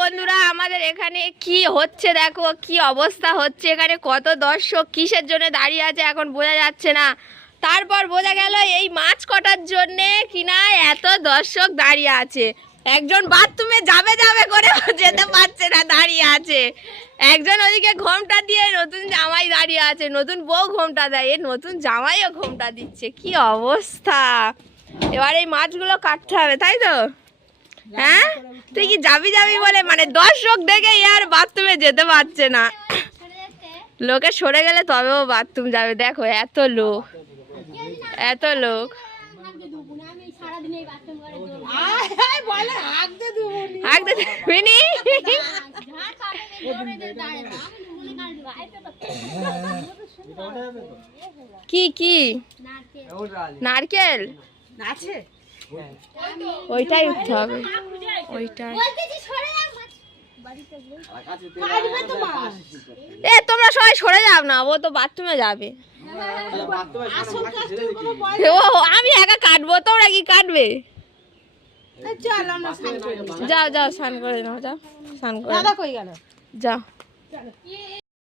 বন্ধুরা আমাদের এখানে কি হচ্ছে দেখো, কি অবস্থা হচ্ছে এখানে, কত দর্শক কিসের জন্য দাঁড়িয়ে আছে এখন বোঝা যাচ্ছে না। তারপর বোঝা গেল এই মাছ কটার জন্যে কিনা এত দর্শক দাঁড়িয়ে আছে। একজন বাথরুমে যাবে যাবে করে যেতে পারছে না, দাঁড়িয়ে আছে। একজন ওদিকে ঘোমটা দিয়ে নতুন জামাই দাঁড়িয়ে আছে, নতুন বউ ঘোমটা দেয়, এই নতুন জামাইও ঘোমটা দিচ্ছে। কি অবস্থা! এবার এই মাছগুলো কাটতে হবে, তাই তো? হ্যাঁ, তুই কি যাবি যাবি বলে মানে দর্শক দেখে আর বাথরুমে যেতে পারছে না। লোকে সরে গেলে তবেও বাথরুম যাবে। দেখো এত লোক, এত লোক। কি কি নারকেল আছে, ওইটাই উঠতে হবে, ওইটাই। এ তোমরা সবাই সরে যাও না, ও তো বাথরুমে যাবে। ও আমি একা কাটবো, তোমরা কি কাটবে? যাও যাও স্নান করে নাও, যাও স্নান করে যাও।